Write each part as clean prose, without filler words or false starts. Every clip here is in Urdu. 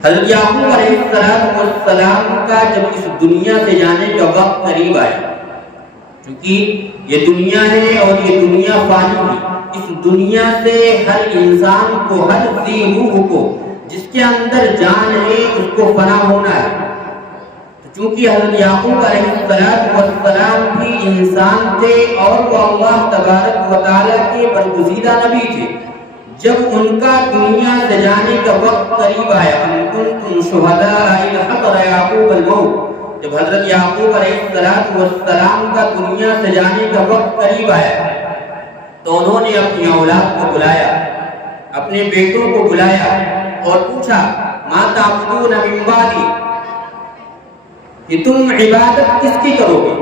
حضرت یعقوب علیہ السلام کا جب اس دنیا سے جانے کا وقت قریب آیا، کیونکہ یہ دنیا ہے اور یہ دنیا فانی ہے، اس دنیا سے ہر انسان کو، ہر ذی روح کو، جس کے اندر جان ہے، اس کو فنا ہونا ہے۔ چونکہ حضرت یعقوب علیہ السلام بھی انسان تھے اور وہ اللہ تبارک و تعالیٰ کے برگزیدہ نبی تھے، جب ان کا دنیا سے جانے کا وقت قریب آیا، ان کنتم شہداء اذ حضر یعقوب الموت، جب حضرت یعقوب علیہ السلام کا دنیا سے جانے کا وقت قریب آیا تو انہوں نے اپنی اولاد کو بلایا، اپنے بیٹوں کو بلایا اور پوچھا ما تعبدون من بعدی، کہ تم عبادت کس کی کرو گے؟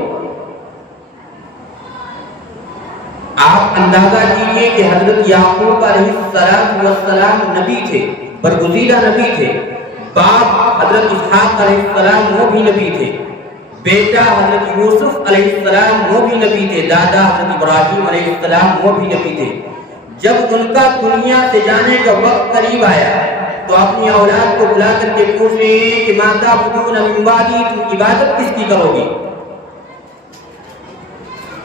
آپ اندازہ کیجئے کہ حضرت یعقوب علیہ السلام نبی تھے، برگزیدہ نبی تھے، باپ حضرت اسحاق علیہ السلام وہ بھی نبی تھے، بیٹا حضرت یوسف علیہ السلام وہ بھی نبی تھے، دادا حضرت ابراہیم علیہ السلام وہ بھی نبی تھے۔ جب ان کا دنیا سے جانے کا وقت قریب آیا تو اپنی اولاد کو بلا کر کے پوچھ رہے ہیں کہ ما تعبدون من بعدی، تم عبادت کس کی کرو گے؟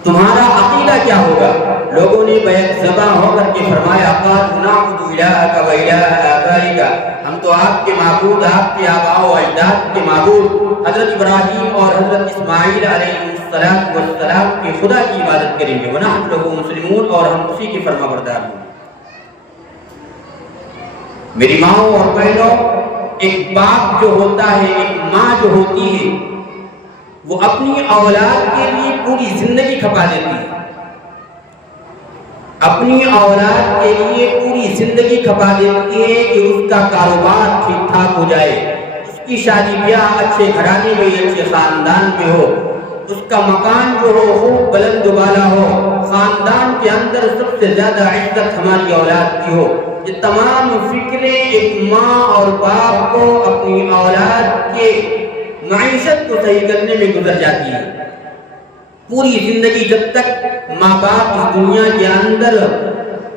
تمہارا عقیدہ کیا ہوگا؟ لوگوں نے بیک زباں ہو کر کے فرمایا قالوا نعبد الہک و الہ آبائک، ہم تو آپ کے معبود، آپ کے آباء و اجداد کے معبود حضرت ابراہیم اور حضرت اسماعیل علیہ السلام کے خدا کی عبادت کریں گے، ونحن لہ مسلمون، اور ہم اسی کے فرما بردار ہیں۔ میری ماں اور بہنوں، ایک باپ جو ہوتا ہے، ایک ماں جو ہوتی ہے، وہ اپنی اولاد کے لیے پوری زندگی کھپا دیتی ہے، اپنی اولاد کے لیے پوری زندگی کھپا دیتی ہے کہ اس کا کاروبار ٹھیک ٹھاک ہو جائے، اس کی شادی بیاہ اچھے گھرانے میں، اچھے خاندان میں ہو، اس کا مکان جو ہو خوب بلند و بالا ہو، خاندان کے اندر سب سے زیادہ عزت ہماری اولاد کی ہو۔ یہ تمام فکریں ایک ماں اور باپ کو اپنی اولاد کے معیشت کو صحیح کرنے میں گزر جاتی ہے۔ پوری زندگی جب تک ماں باپ اس دنیا کے اندر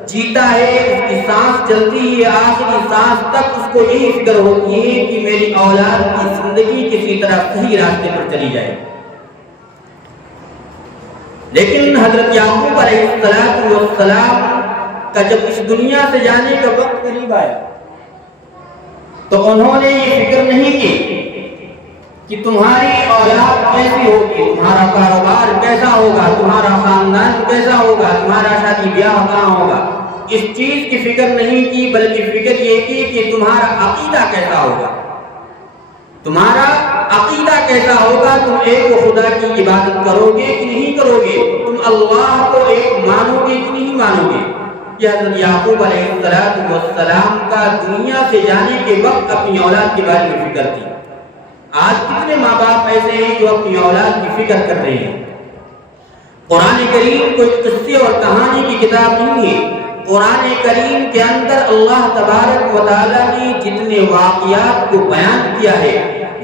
جیتا ہے، اس کی سانس چلتی ہے، آخری سانس تک اس کو یہی فکر ہوتی ہے کہ میری اولاد کی زندگی کسی طرح صحیح راستے پر چلی جائے۔ لیکن حضرت یعقوب علیہ السلام کا جب اس دنیا سے جانے کا وقت قریب آیا تو انہوں نے یہ فکر نہیں کی کہ تمہاری اولاد کیسی ہوگی، تمہارا کاروبار کیسا ہوگا، تمہارا خاندان کیسا ہوگا، تمہارا شادی بیاہ کہاں ہوگا، اس چیز کی فکر نہیں کی، بلکہ فکر یہ کی کہ تمہارا عقیدہ کیسا ہوگا، تمہارا عقیدہ کیسا ہوگا، تم ایک خدا کی عبادت کرو گے کہ نہیں کرو گے، تم اللہ کو ایک مانو گے کہ نہیں مانو گے۔ یہ حضرت یعقوب علیہ السلام کا دنیا سے جانے کے وقت اپنی اولاد کے بارے میں فکر تھی۔ آج کتنے ماں باپ ایسے ہیں جو اپنی اولاد کی فکر کر رہے ہیں؟ قرآن کریم کوئی قصے اور کہانی کی کتاب نہیں ہے، قرآن کریم کے اندر اللہ تبارک و تعالیٰ نے جتنے واقعات کو بیان کیا ہے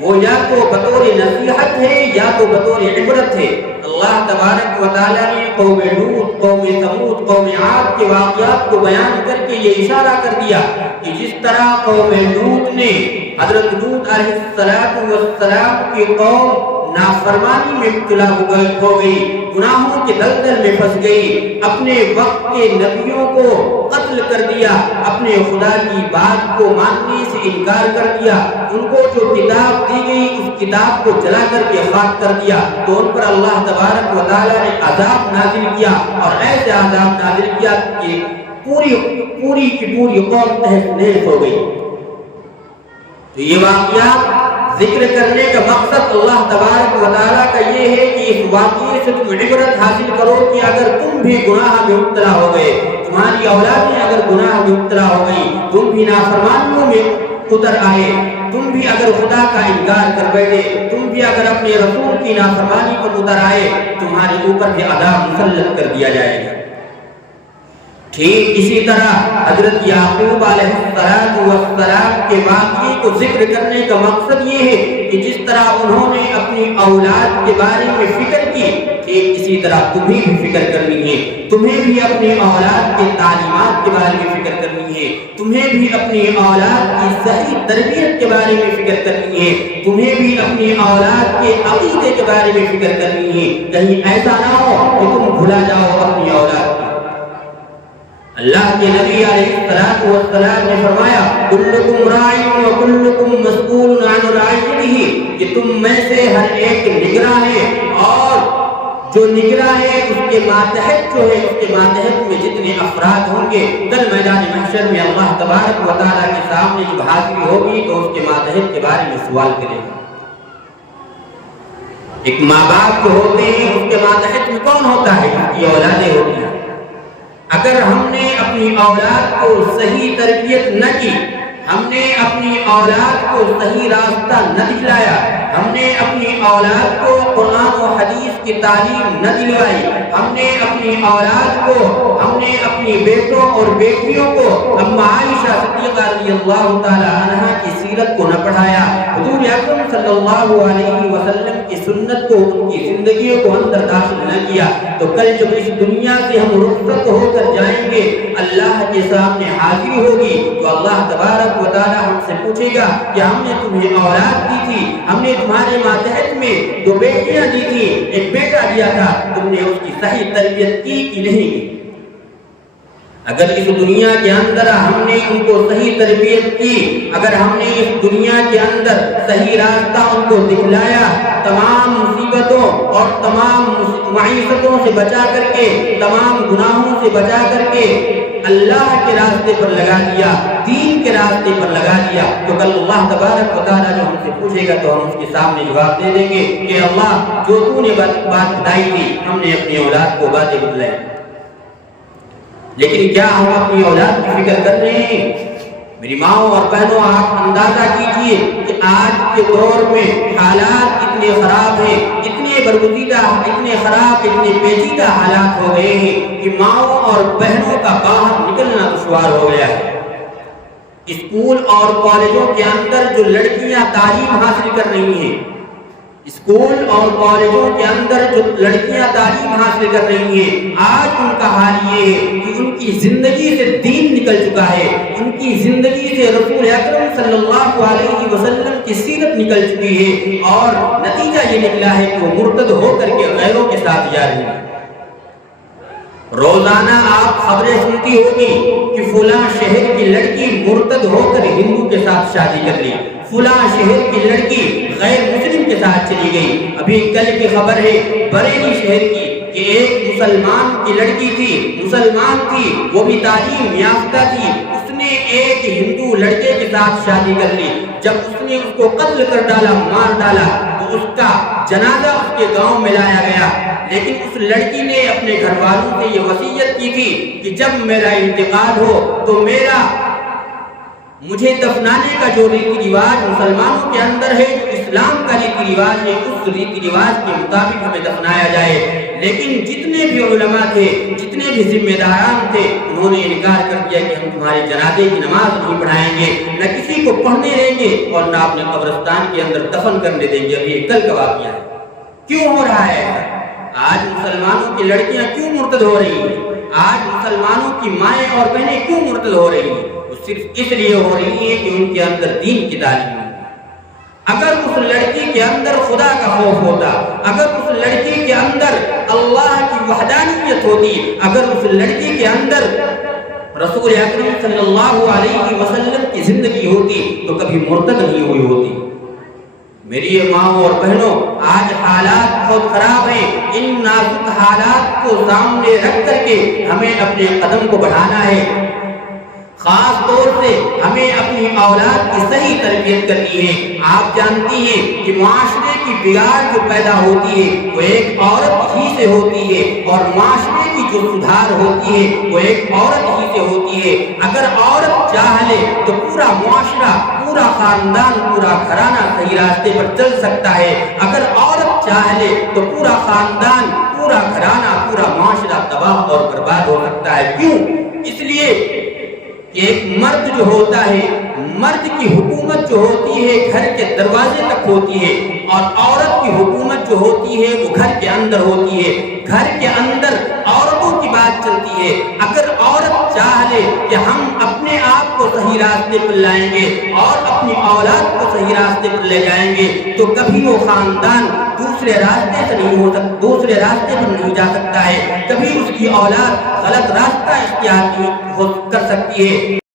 وہ یا تو بطور نصیحت ہے یا تو بطور عبرت ہے۔ اللہ تبارک و تعالیٰ نے قوم لوط، قوم ثمود، قوم عاد کے واقعات کو بیان کر کے یہ اشارہ کر دیا کہ جس طرح قوم لوط نے، حضرت لوط علیہ السلام کی قوم نافرمانی میں مبتلا ہو گئی، گناہوں کے دلدل میں پھنس گئی، اپنے وقت کے نبیوں کو قتل کر دیا، اپنے خدا کی بات کو ماننے سے انکار کر دیا، ان کو جو کتاب دی گئی اس کتاب کو جلا کر کے خاک کر دیا، تو ان پر اللہ تبارک و تعالیٰ نے عذاب نازل کیا، اور ایسے عذاب نازل کیا کہ پوری کی پوری قوم تہس نہس ہو گئی۔ تو یہ واقعات ذکر کرنے کا مقصد اللہ تبارک و تعالیٰ کا یہ ہے کہ اس واقعے سے تم عبرت حاصل کرو کہ اگر تم بھی گناہ میں مبتلا ہو گئے، تمہاری اولادیں اگر گناہ میں مبتلا ہو گئی، تم بھی نافرمانیوں میں اتر آئے، تم بھی اگر خدا کا انکار کر بیٹھے، تم بھی اگر اپنے رسول کی نافرمانی پر اتر آئے، تمہارے اوپر بھی عذاب مسلط کر دیا جائے گا۔ ٹھیک اسی طرح حضرت یعقوب علیہ السلام کے واقعے کو ذکر کرنے کا مقصد یہ ہے کہ جس طرح انہوں نے اپنی اولاد کے بارے میں فکر کی، ٹھیک اسی طرح تمہیں بھی فکر کرنی ہے، تمہیں بھی اپنی اولاد کے تعلیمات کے بارے میں فکر کرنی ہے، تمہیں بھی اپنی اولاد کی صحیح تربیت کے بارے میں فکر کرنی ہے، تمہیں بھی اپنی اولاد کے عقیدے کے بارے میں فکر کرنی ہے۔ کہیں ایسا نہ ہو کہ تم بھلا جاؤ اپنی اولاد کو۔ اللہ کے نبی علیہ السلام نے فرمایا کلکم راع و کلکم مسئول عن رعیتہ، کہ تم میں سے ہر ایک نگراں ہے، اور جو نگراں ہے اس کے ماتحت جو ہے، اس کے ماتحت میں جتنے افراد ہوں گے، کل میدان محشر میں اللہ تبارک و تعالیٰ کے سامنے جب حاضری ہوگی تو اس کے ماتحت کے بارے میں سوال کرے گا۔ ایک ماں باپ جو ہوتے ہیں اس کے ماتحت میں کون ہوتا ہے؟ اس کی اولادیں ہوتی ہیں۔ اگر ہم نے اپنی اولاد کو صحیح تربیت نہ کی، ہم نے اپنی اولاد کو صحیح راستہ نہ دکھلایا، ہم نے اپنی اولاد کو قرآن و حدیث کی تعلیم نہ دلوائی، ہم نے اپنی اولاد کو، ہم نے اپنی بیٹوں اور بیٹیوں کو اما عائشہ صدیقہ رضی اللہ تعالی عنہا کی سیرت کو نہ پڑھایا، حضور اکرم صلی اللہ علیہ وسلم کی سنت کو، ان کی زندگیوں کو اندر داخل نہ کیا، تو کل جب اس دنیا سے ہم رخصت ہو کر جائیں گے، اللہ کے سامنے حاضری ہوگی، تو اللہ تبارک و تعالی ہم سے پوچھے گا کہ ہم نے تمہیں اولاد دی تھی، ہم نے تمہارے ماتحت میں 2 بیٹیاں دی تھی، ایک بیٹا دیا تھا، تم نے اس کی صحیح تربیت کی کہ نہیں کی؟ اگر اس دنیا کے اندر ہم نے ان کو صحیح تربیت کی، اگر ہم نے اس دنیا کے اندر صحیح راستہ ان کو دکھلایا، تمام مصیبتوں اور تمام معیشتوں سے بچا کر کے، تمام گناہوں سے بچا کر کے اللہ کے راستے پر لگا دیا، دین کے راستے پر لگا دیا، تو کل اللہ تبارک و تعالیٰ جو ہم سے پوچھے گا تو ہم اس کے سامنے جواب دے دیں گے کہ اللہ جو تو نے بات بتائی تھی ہم نے اپنی اولاد کو باتیں بدلائی، لیکن کیا ہم اپنی اولاد کی فکر کر رہے ہیں؟ میری ماؤں اور بہنوں، آپ اندازہ کیجئے کہ آج کے دور میں حالات اتنے خراب ہیں، اتنے برگزیدہ، اتنے خراب، اتنے پیچیدہ حالات ہو گئے ہیں کہ ماؤں اور بہنوں کا باہر نکلنا دشوار ہو گیا ہے۔ اسکول اور کالجوں کے اندر جو لڑکیاں تعلیم حاصل کر رہی ہیں، اسکول اور کالجوں کے اندر جو لڑکیاں تعلیم حاصل کر رہی ہیں، آج ان کا حال یہ ہے کہ ان کی زندگی سے دین نکل چکا ہے، ان کی زندگی سے رسول اکرم صلی اللہ علیہ وسلم کی سیرت نکل چکی ہے، اور نتیجہ یہ نکلا ہے کہ وہ مرتد ہو کر کے غیروں کے ساتھ جا رہی ہیں۔ روزانہ آپ خبریں سنتی ہوگی کہ فلاں شہر کی لڑکی مرتد ہو کر ہندو کے ساتھ شادی کر لی، فلاں شہر کی لڑکی غیر مسلم کے ساتھ چلی گئی۔ ابھی کل کی خبر ہے بریلی شہر کی کہ ایک مسلمان کی لڑکی تھی، مسلمان تھی، وہ بھی تعلیم یافتہ تھی، اس نے ایک ہندو لڑکے کے ساتھ شادی کر لی۔ جب اس نے اس کو قتل کر ڈالا، مار ڈالا، تو اس کا جنازہ اس کے گاؤں میں لایا گیا، لیکن اس لڑکی نے اپنے گھر والوں سے یہ وصیت کی تھی کہ جب میرا انتقال ہو تو مجھے دفنانے کا جو ریتی رواج مسلمانوں کے اندر ہے، جو اسلام کا ریتی رواج ہے، اس ریتی رواج کے مطابق ہمیں دفنایا جائے۔ لیکن جتنے بھی علماء تھے، جتنے بھی ذمہ داران تھے، انہوں نے انکار کر دیا کہ ہم تمہارے جنازے کی نماز نہیں پڑھائیں گے، نہ کسی کو پڑھنے دیں گے، اور نہ اپنے قبرستان کے اندر دفن کرنے دیں گے۔ ابھی یہ کل کا واقعہ ہے۔ کیوں ہو رہا ہے؟ آج مسلمانوں کی لڑکیاں کیوں مرتد ہو رہی ہیں؟ آج مسلمانوں کی مائیں اور بہنیں کیوں مرتد ہو رہی ہیں؟ وہ صرف اس لیے ہو رہی ہیں کہ ان کے اندر دین کی تعلیم ہے۔ اگر اس لڑکی کے اندر خدا کا خوف ہوتا، اگر اس لڑکی کے اندر اللہ کی وحدانیت ہوتی، اگر اس لڑکی کے اندر رسول اکرم صلی اللہ علیہ وسلم کی زندگی ہوتی، تو کبھی مرتد نہیں ہوئی ہوتی۔ میری ماں اور بہنوں، آج حالات بہت خراب ہیں۔ ان نازک حالات کو سامنے رکھ کر کے ہمیں اپنے قدم کو بڑھانا ہے۔ خاص طور سے ہمیں اپنی اولاد کی صحیح تربیت کرنی ہے۔ آپ جانتی ہیں کہ معاشرے کی بگاڑ جو پیدا ہوتی ہے وہ ایک عورت ہی سے ہوتی ہے، اور معاشرے کی جو سدھار ہوتی ہے وہ ایک عورت ہی سے ہوتی ہے۔ اگر عورت چاہ لے تو پورا معاشرہ، پورا خاندان، پورا گھرانہ صحیح راستے پر چل سکتا ہے۔ اگر عورت چاہ لے تو پورا خاندان، پورا گھرانہ، پورا معاشرہ تباہ اور برباد ہو سکتا ہے۔ کیوں؟ اس لیے کہ ایک مرد جو ہوتا ہے، مرد کی حکومت جو ہوتی ہے گھر کے دروازے تک ہوتی ہے، اور عورت کی حکومت جو ہوتی ہے وہ گھر کے اندر ہوتی ہے۔ گھر کے اندر عورتوں کی بات چلتی ہے۔ اگر عورت چاہ لے کہ ہم اپنے آپ کو صحیح راستے پر لائیں گے اور اپنی اولاد کو صحیح راستے پر لے جائیں گے تو کبھی وہ خاندان دوسرے راستے سے نہیں ہو سکتا، دوسرے راستے پر نہیں جا سکتا ہے، کبھی اس کی اولاد غلط راستہ اختیار کر سکتی ہے۔